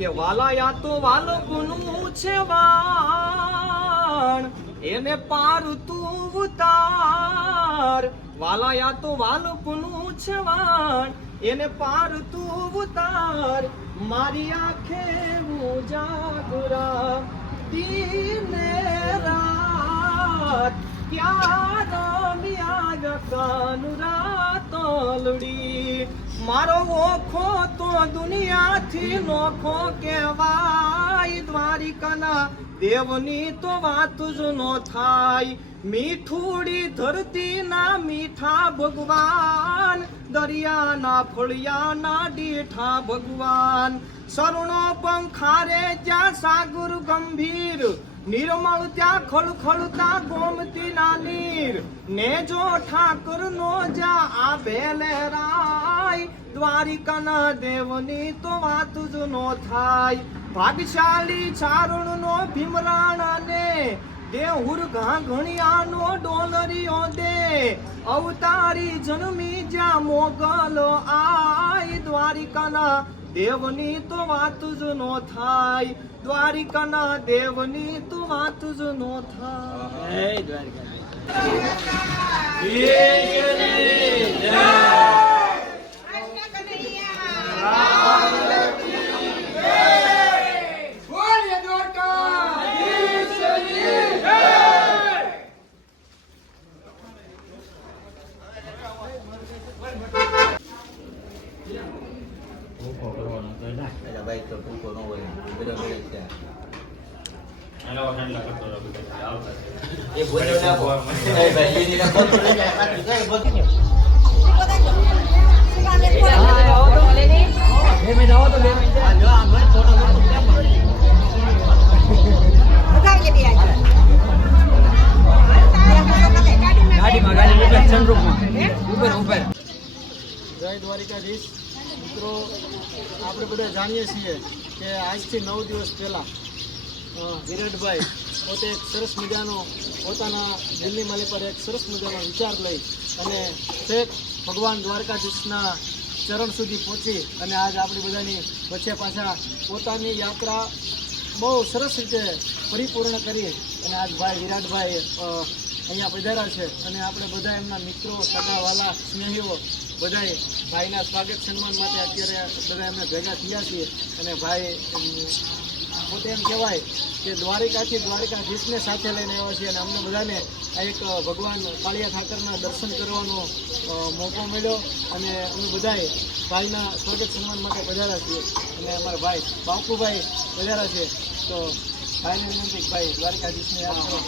કે વાલાયા તો વાલકનું છે વાણ એને પાર તું ઉતાર વાલાયા તો વાલકનું છે વાણ એને પાર તું ઉતાર મારી આંખે ઉજાગરા દિને રાત ક્યાં રમ્યા કાનુરાતોલડી મારો ઓખો તો દુનિયાથી નોખો કહેવાય દ્વારિકાના દેવની તો વાત જ ન થાય મીઠુડી ધરતીના મીઠા ભગવાન દરિયાના ફળિયાના દીઠા ભગવાન સરુણો પંખારે જ્યાં સાગર ગંભીર નિર્મળ ત્યાં ખળખળતા ગોમતી ના નીર ને જો ઠાકર નો જા આ બેલેરાય દ્વારિકાના દેવની તો વાત જ નો થાય ભાગશાળી ચારણ નો ભીમરાણા ને દેહુર ઘાઘણિયાનો ડોલરીઓ દે અવતારી જન્મી જ્યાં મોગલ આય દ્વારિકાના દેવની તો વાત જ નો થાય દ્વારિકાના દેવની તો વાત જ નો થાય ભાઈ તો ટૂંકો ન હોય બરાબર છે એ બોલ્યો ના ભાઈ એની ના બોલ લઈ જાય આટલી કઈ બોલ કે બે મિનિટ આવો તો બે મિનિટ આ જો આ મને ફોટો કેમ ઉતારી કે આજ ગાડીમાં ઉપર સનરૂફમાં ઉપર જય દ્વારિકાધીશ મિત્રો આપણે બધા જાણીએ છીએ કે આજથી 9 દિવસ પહેલાં વિરાટભાઈ પોતે એક સરસ મજાનો પોતાના દિલ્હી માલી પર એક સરસ મજાનો વિચાર લઈ અને છેક ભગવાન દ્વારકાધીશના ચરણ સુધી પહોંચી અને આજ આપણી બધાની વચ્ચે પાછા પોતાની યાત્રા બહુ સરસ રીતે પરિપૂર્ણ કરી અને આજ ભાઈ વિરાટભાઈ અહીંયા પધાર્યા છે અને આપણે બધા એમના મિત્રો સગાવાલા સ્નેહીઓ બધાય ભાઈના સ્વાગત સન્માન માટે અત્યારે બધા એમને ભેગા થયા છીએ અને ભાઈ પોતે એમ કહેવાય કે દ્વારિકાથી દ્વારિકાધીશને સાથે લઈને આવ્યા છીએ અને અમને બધાને આ એક ભગવાન કાળિયા ઠાકરના દર્શન કરવાનો મોકો મળ્યો અને અમે બધાએ ભાઈના સ્વાગત સન્માન માટે પધાર્યા છીએ અને અમારા ભાઈ બાપુભાઈ પધાર્યા છે તો ભાઈને વિનંતી ભાઈ દ્વારકાધીશને યાદ કરો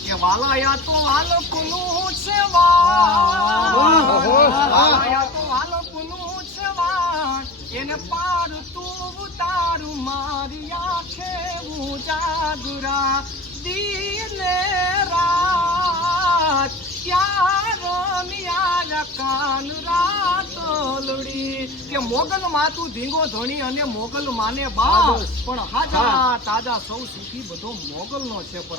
કે વાલાયા તો વાલકનું છે વાલાયા તો વાલકનું છે વાણ એને પાર તું ઉતારું મારી આંખે ઉજાગરા દિને રાત ક્યાં રમ્યા કાનુરાતોલડી કે મોગલ માતું ધીંગો ધણી અને મોગલ માને બાપ પણ હાજા તાજા સૌ સુખી બધો મોગલ નો છે પર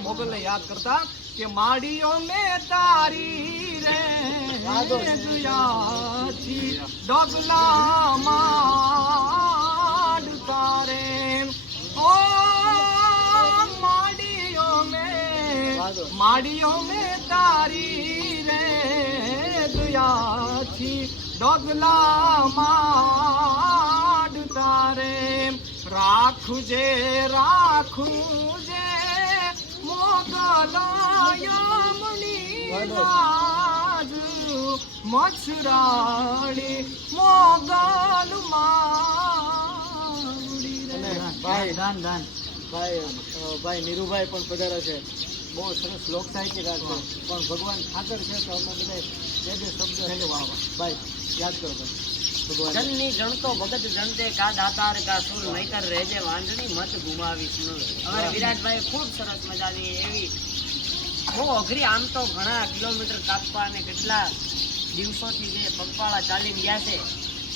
મોગલ ને યાદ કરતા કે માડીઓ મે તારી રે દુયાથી ડગલા માડ તારે ઓ માડીઓ મે તારી રે દુયાથી ડગલા માડ તારે રાખુજે મોગલાયમણી રાજ મછરાણી મોગલ માડી ભાઈ ભાઈ નીરુભાઈ પણ પધાર્યા છે બહુ સરસ લોક સાહિત્યકાર છે પણ ભગવાન ઠાકર છે તો અમે બધા બે શબ્દ ભાઈ યાદ કરો ભાઈ જનની જણતો ભગત જણતે કા દાતાર કા સુર નહીતર રહેજે વાંજણી મત ગુમાવીશ ન અમારે વિરાટભાઈ ખૂબ સરસ મજાની એવી બહુ અઘરી આમ તો ઘણા કિલોમીટર કાપવા અને કેટલા દિવસોથી જે પગપાળા ચાલીને ગયા છે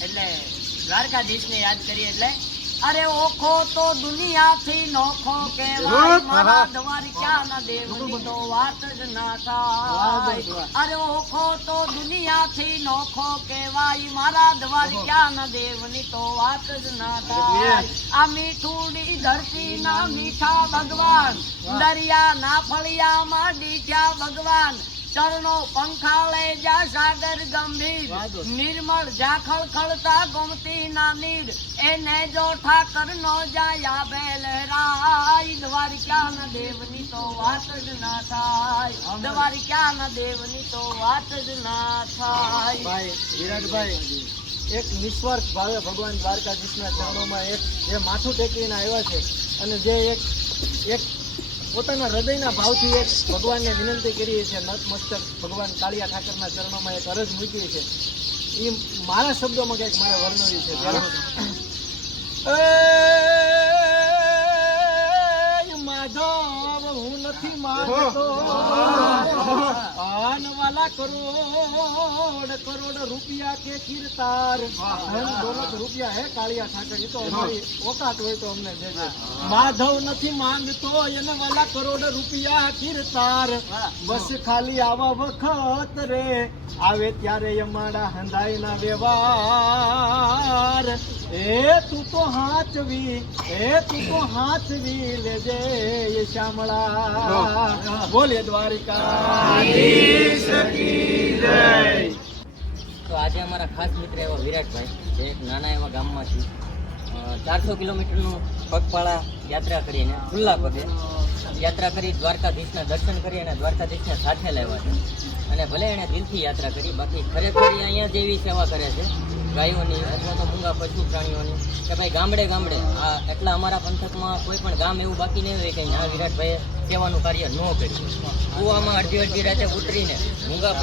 એટલે દ્વારકાધીશને યાદ કરીએ એટલે અરે ઓખો તો દુનિયાથી નોખો કહેવાય મારા દ્વારિકાના દેવની તો વાત જ ના થાય અરે ઓખો તો દુનિયાથી નોખો કહેવાય મારા દ્વારિકાના દેવની તો વાત જ ના થાય આ મીઠુડી ધરતી ના મીઠા ભગવાન દરિયાના ફળિયામાં દીઠ્યા ભગવાન ચરણો પંખાળે જા સાગર ગંભીર નિર્મળ જા ખળખળતા ગોમતી ના નીર એને જો ઠાકર નો જાયા બેલરાય દ્વારિકાના દેવની તો વાત જ ના થાય દ્વારિકાના દેવની તો વાત જ ના થાય ભાઈ વિરાટભાઈ એક નિસ્વાર્થ ભાવે ભગવાન દ્વારકાધીશના ચરણોમાં એક જે માથું ટેકવીને આવ્યા છે અને જે એક પોતાના હૃદયના ભાવથી એક ભગવાનને વિનંતી કરીએ છીએ નતમસ્તક ભગવાન કાળિયા ઠાકરના ચરણોમાં એક અરજ મૂકી છે એ મારા શબ્દોમાં કંઈક મારે વર્ણવ્યું છે માધવ હું નથી માંગતો આનવાલા કરોડ રૂપિયા કે કીર્તાર ધન દોલત રૂપિયા હે કાળિયા ઠાકર એ તો અમારી ઓકાત હોય તો અમને દેજે માધવ નથી માંગતો એને વાલા કરોડ રૂપિયા કીર્તાર બસ ખાલી આવા વખત રે આવે ત્યારે અમારા હંધાઈના વ્યવહાર એ તું તો હાચવી લેજે એ શ્યામળા બોલે દ્વારિકાધીશ કી જય. તો આજે અમારા ખાસ મિત્ર એવા વિરાટભાઈ જે એક નાના એવા ગામમાંથી 400 કિલોમીટરનું પગપાળા યાત્રા કરીને ખુલ્લા પગે યાત્રા કરી દ્વારકાધીશના દર્શન કરી અને દ્વારકાધીશને સાથે લાવ્યા છે અને ભલે એણે દિલથી યાત્રા કરી બાકી ખરેખર એ અહીંયા જેવી સેવા કરે છે ગાયોની અથવા તો મૂંગા પશુ પ્રાણીઓની કે ભાઈ ગામડે આ એટલા અમારા પંથકમાં કોઈ પણ ગામ એવું બાકી નહીં હોય કે આ વિરાટભાઈએ સેવાનું કાર્ય ન કર્યું કૂવામાં અડધી રાતે ઉતરીને મૂંગા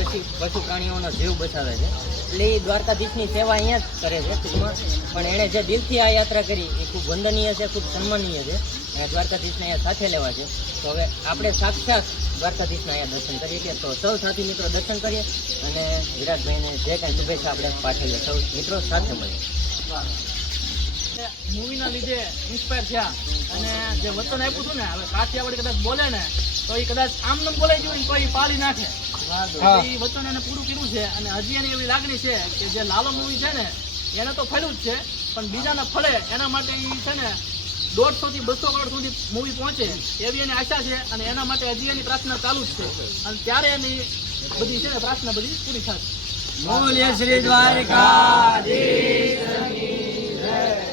પશુ પ્રાણીઓનો જીવ બચાવે છે એટલે એ દ્વારકાધીશની સેવા અહીંયા જ કરે છે ટૂંકમાં પણ એણે જે દિલથી આ યાત્રા કરી એ ખૂબ વંદનીય છે ખૂબ સન્માનીય છે અને દ્વારકાધીશને અહીંયા સાથે લેવા છે તો હવે આપણે સાક્ષાત દ્વારકાધીશના અહીંયા દર્શન કરીએ છીએ તો સૌ સાથી મિત્રો દર્શન કરીએ અને વિરાટભાઈને જે કાંઈ શુભેચ્છા આપણે પાઠવીએ સૌ મિત્રો સાથે મળીએ. મૂવીના લીધે ઇન્સ્પાયર થયા અને જે વચન આપ્યું હતું ને હવે કાઠિયાવાડી કદાચ બોલે ને તો એ કદાચ આમ નામ બોલાઈ ગયું તો એ પાળી નાખે એ વચન એને પૂરું કર્યું છે અને હજી એની એવી લાગણી છે કે જે લાલો મૂવી છે ને એને તો ફળ્યું જ છે પણ બીજાને ફળે એના માટે એ છે ને 150 થી 200 કરોડ સુધી મૂવી પહોંચે એવી એની આશા છે અને એના માટે હજી એની પ્રાર્થના ચાલુ જ છે અને ત્યારે એની બધી છે ને પ્રાર્થના બધી પૂરી થશે. બોલીએ શ્રી દ્વારકાધીશ કી જય.